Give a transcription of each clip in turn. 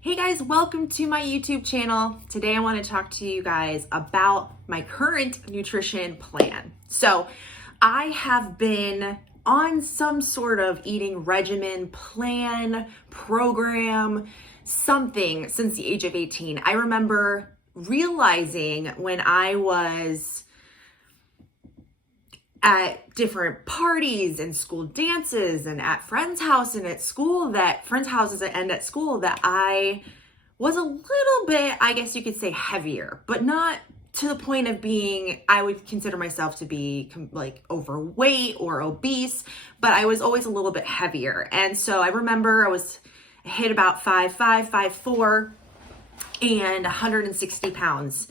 Hey guys, welcome to my YouTube channel. Today I want to talk to you guys about my current nutrition plan. So I have been on some sort of eating regimen, plan, program, something since the age of 18. I remember realizing when I was at different parties and school dances and at friends' house and at school friends' houses and at school that I was a little bit, I guess you could say, heavier, but not to the point of being, I would consider myself to be like overweight or obese, but I was always a little bit heavier. And so I remember I hit about 5'5", 5'4", and 160 pounds.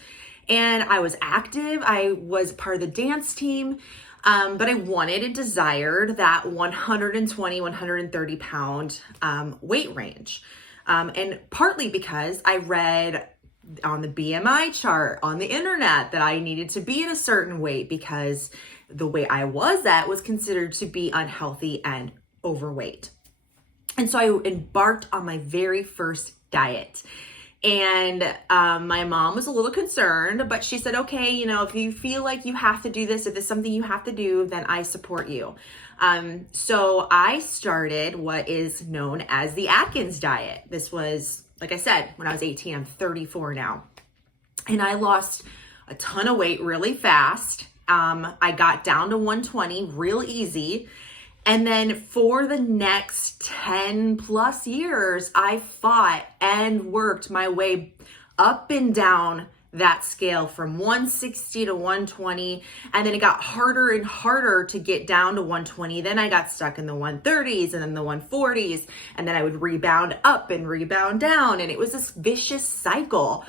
And I was active. I was part of the dance team. But I wanted and desired that 120, 130 pound weight range. And partly because I read on the BMI chart on the internet that I needed to be at a certain weight because the weight I was at was considered to be unhealthy and overweight. And so I embarked on my very first diet. And my mom was a little concerned, but she said, okay, if you feel like you have to do this, if it's something you have to do, then I support you. So I started what is known as the Atkins diet. This was, like I said, when I was 18, I'm 34 now. And I lost a ton of weight really fast. I got down to 120 real easy. And then for the next 10 plus years, I fought and worked my way up and down that scale from 160 to 120. And then it got harder and harder to get down to 120. Then I got stuck in the 130s and then the 140s. And then I would rebound up and rebound down. And it was this vicious cycle.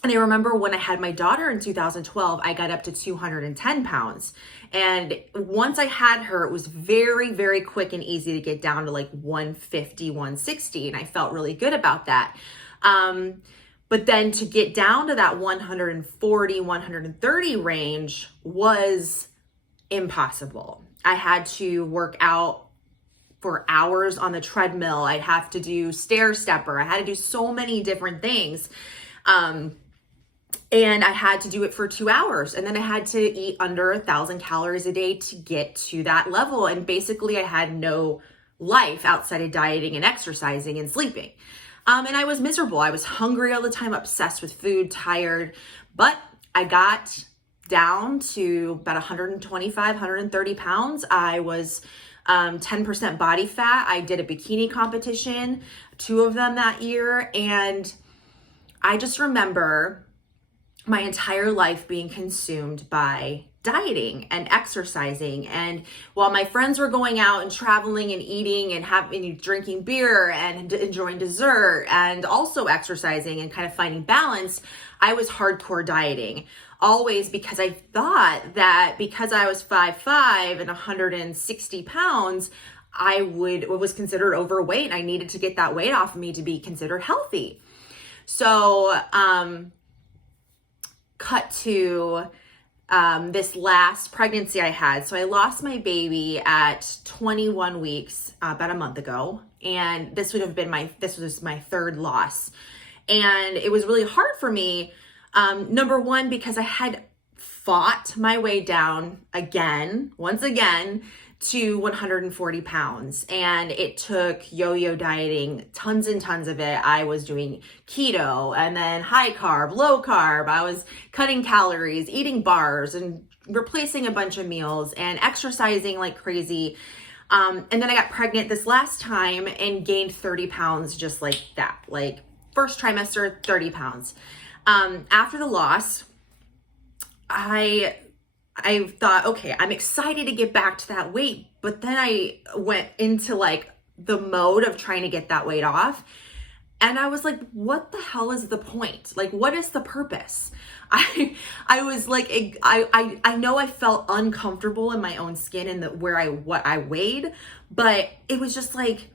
And I remember when I had my daughter in 2012, I got up to 210 pounds. And once I had her, it was very, very quick and easy to get down to like 150, 160. And I felt really good about that. But then to get down to that 140, 130 range was impossible. I had to work out for hours on the treadmill. I'd have to do stair stepper. I had to do so many different things. And I had to do it for 2 hours. And then I had to eat under 1,000 calories a day to get to that level. And basically I had no life outside of dieting and exercising and sleeping. And I was miserable. I was hungry all the time, obsessed with food, tired. But I got down to about 125, 130 pounds. I was 10% body fat. I did a bikini competition, 2 of them that year. And I just remember my entire life being consumed by dieting and exercising. And while my friends were going out and traveling and eating and drinking beer and enjoying dessert and also exercising and kind of finding balance, I was hardcore dieting. Always because I thought that because I was 5'5" and 160 pounds, I was considered overweight and I needed to get that weight off of me to be considered healthy. So, cut to this last pregnancy I had. So I lost my baby at 21 weeks about a month ago. And this was my third loss. And it was really hard for me. Number one, because I had fought my way down once again, to 140 pounds. And it took yo-yo dieting, tons and tons of it. I was doing keto and then high carb, low carb. I was cutting calories, eating bars and replacing a bunch of meals and exercising like crazy. And then I got pregnant this last time and gained 30 pounds just like that. Like first trimester, 30 pounds. After the loss, I thought, okay, I'm excited to get back to that weight. But then I went into like the mode of trying to get that weight off. And I was like, what the hell is the point? Like, what is the purpose? I was like, I know I felt uncomfortable in my own skin and what I weighed, but it was just like,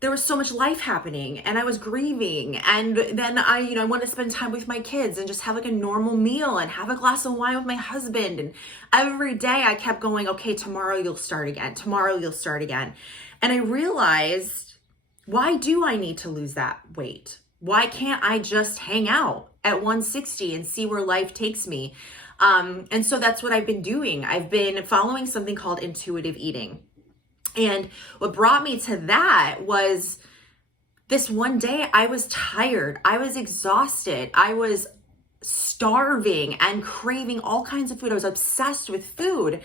there was so much life happening and I was grieving. And then I want to spend time with my kids and just have like a normal meal and have a glass of wine with my husband. And every day I kept going, okay, tomorrow you'll start again. Tomorrow you'll start again. And I realized why do I need to lose that weight? Why can't I just hang out at 160 and see where life takes me? And so that's what I've been doing. I've been following something called intuitive eating. And what brought me to that was this one day I was tired. I was exhausted. I was starving and craving all kinds of food. I was obsessed with food.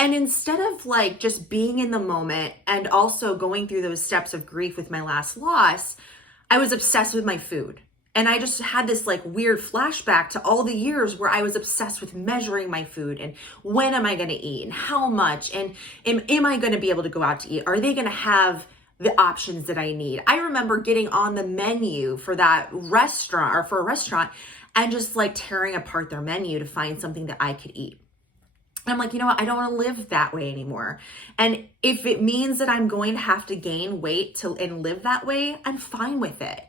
And instead of like just being in the moment and also going through those steps of grief with my last loss, I was obsessed with my food. And I just had this like weird flashback to all the years where I was obsessed with measuring my food and when am I going to eat and how much and am I going to be able to go out to eat? Are they going to have the options that I need? I remember getting on the menu for that restaurant or for a restaurant and just like tearing apart their menu to find something that I could eat. And I'm like, you know what? I don't want to live that way anymore. And if it means that I'm going to have to gain weight and live that way, I'm fine with it.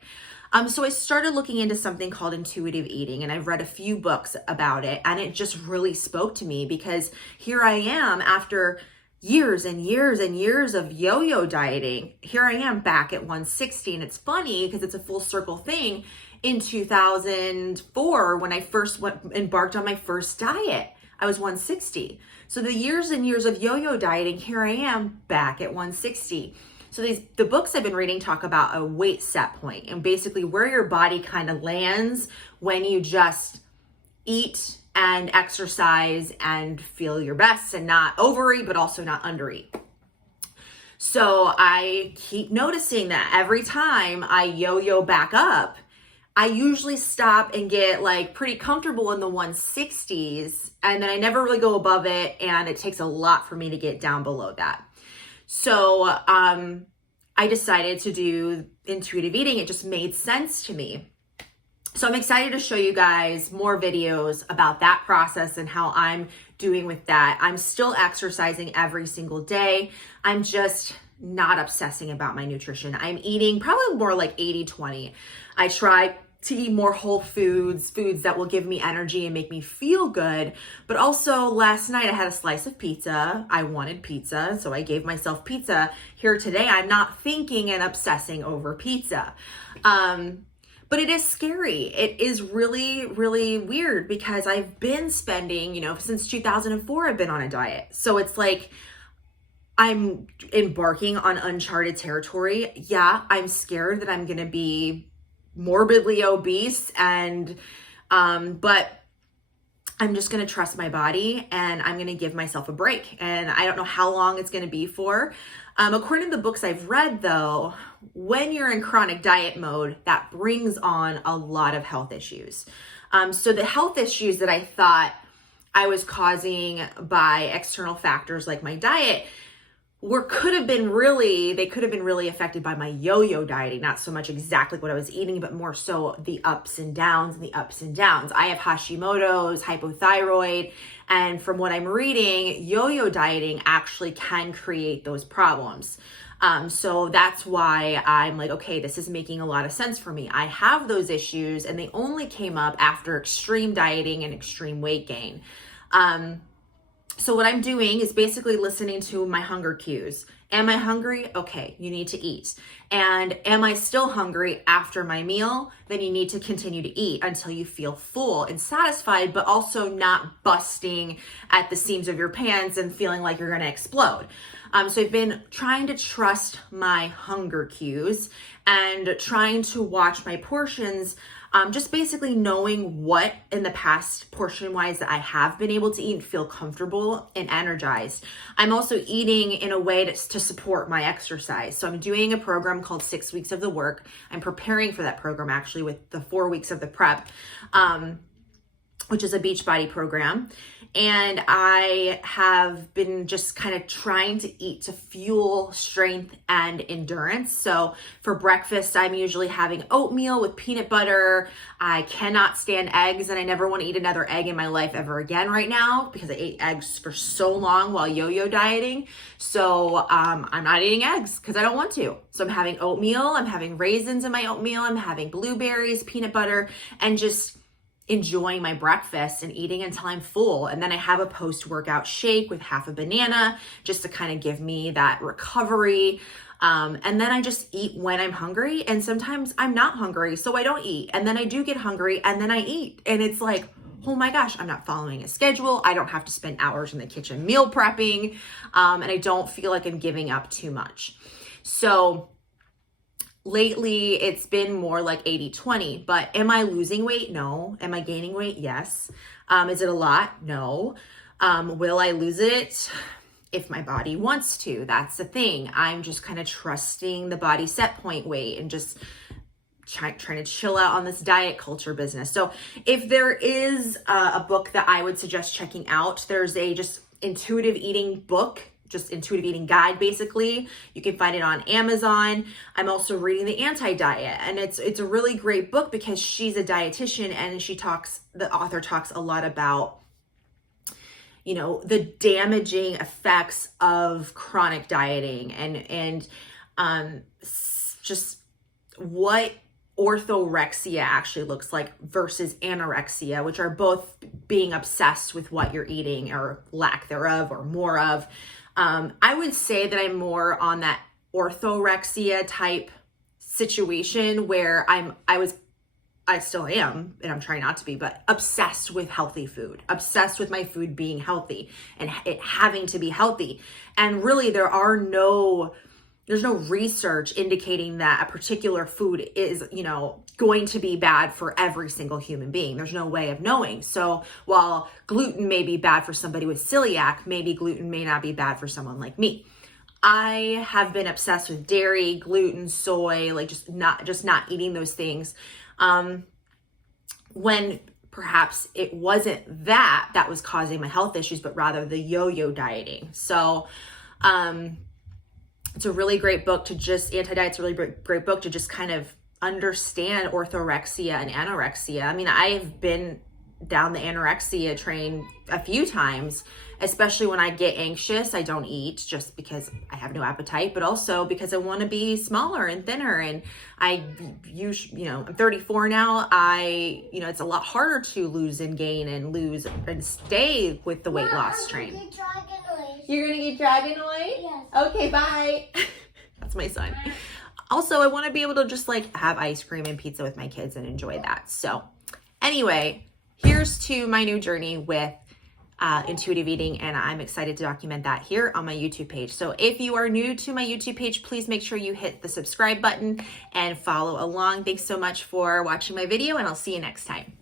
So I started looking into something called intuitive eating, and I've read a few books about it, and it just really spoke to me because here I am after years and years and years of yo-yo dieting. Here I am back at 160, and it's funny because it's a full circle thing. In 2004, when I first embarked on my first diet, I was 160. So the years and years of yo-yo dieting, here I am back at 160. So the books I've been reading talk about a weight set point and basically where your body kind of lands when you just eat and exercise and feel your best and not overeat, but also not undereat. So I keep noticing that every time I yo-yo back up, I usually stop and get like pretty comfortable in the 160s, and then I never really go above it, and it takes a lot for me to get down below that. So I decided to do intuitive eating. It just made sense to me. So I'm excited to show you guys more videos about that process and how I'm doing with that. I'm still exercising every single day. I'm just not obsessing about my nutrition. I'm eating probably more like 80-20. I try to eat more whole foods that will give me energy and make me feel good. But also last night I had a slice of pizza. I wanted pizza, so I gave myself pizza. Here today, I'm not thinking and obsessing over pizza. But it is scary. It is really, really weird because I've been spending, since 2004, I've been on a diet. So it's like, I'm embarking on uncharted territory. Yeah, I'm scared that I'm going to be morbidly obese but I'm just going to trust my body and I'm going to give myself a break. And I don't know how long it's going to be for. According to the books I've read though, when you're in chronic diet mode, that brings on a lot of health issues. So the health issues that I thought I was causing by external factors like my diet could have been really affected by my yo-yo dieting, not so much exactly what I was eating, but more so the ups and downs. I have Hashimoto's, hypothyroid, and from what I'm reading, yo-yo dieting actually can create those problems. So that's why I'm like, okay, this is making a lot of sense for me. I have those issues and they only came up after extreme dieting and extreme weight gain. So what I'm doing is basically listening to my hunger cues. Am I hungry? Okay, you need to eat. And am I still hungry after my meal? Then you need to continue to eat until you feel full and satisfied, but also not busting at the seams of your pants and feeling like you're gonna explode. So I've been trying to trust my hunger cues and trying to watch my portions, just basically knowing what in the past portion-wise that I have been able to eat and feel comfortable and energized. I'm also eating in a way to support my exercise. So I'm doing a program called 6 Weeks of the Work. I'm preparing for that program actually with the 4 weeks of the prep, which is a Beachbody program. And I have been just kind of trying to eat to fuel strength and endurance. So for breakfast, I'm usually having oatmeal with peanut butter. I cannot stand eggs, and I never want to eat another egg in my life ever again right now because I ate eggs for so long while yo-yo dieting. So I'm not eating eggs because I don't want to. So I'm having oatmeal, I'm having raisins in my oatmeal, I'm having blueberries, peanut butter, and just enjoying my breakfast and eating until I'm full. And then I have a post-workout shake with half a banana just to kind of give me that recovery. And then I just eat when I'm hungry. And sometimes I'm not hungry, so I don't eat. And then I do get hungry and then I eat. And it's like, oh my gosh, I'm not following a schedule. I don't have to spend hours in the kitchen meal prepping. And I don't feel like I'm giving up too much. So lately it's been more like 80-20, but am I losing weight? No. Am I gaining weight? Yes. Is it a lot? No. Will I lose it if my body wants to? That's the thing. I'm just kind of trusting the body set point weight and just trying to chill out on this diet culture business. So if there is a book that I would suggest checking out, there's a just intuitive eating book, just intuitive eating guide, basically. You can find it on Amazon. I'm also reading The Anti-Diet, and it's a really great book because she's a dietitian, and the author talks a lot about, you know, the damaging effects of chronic dieting and just what orthorexia actually looks like versus anorexia, which are both being obsessed with what you're eating or lack thereof or more of. I would say that I'm more on that orthorexia type situation where I still am, and I'm trying not to be, but obsessed with healthy food, obsessed with my food being healthy and it having to be healthy. And really there's no research indicating that a particular food is, you know, going to be bad for every single human being. There's no way of knowing. So while gluten may be bad for somebody with celiac, maybe gluten may not be bad for someone like me. I have been obsessed with dairy, gluten, soy, like just not eating those things. When perhaps it wasn't that was causing my health issues, but rather the yo-yo dieting. So, it's a really great book Anti-Diet's a really great book to just kind of understand orthorexia and anorexia. I mean, I've been down the anorexia train a few times, especially when I get anxious. I don't eat just because I have no appetite, but also because I want to be smaller and thinner. And I'm 34 now. It's a lot harder to lose and gain and stay with the weight loss train. You're going to get Dragonoid? Yes. Okay, bye. That's my son. Also, I want to be able to just like have ice cream and pizza with my kids and enjoy that. So anyway, here's to my new journey with intuitive eating, and I'm excited to document that here on my YouTube page. So if you are new to my YouTube page, please make sure you hit the subscribe button and follow along. Thanks so much for watching my video, and I'll see you next time.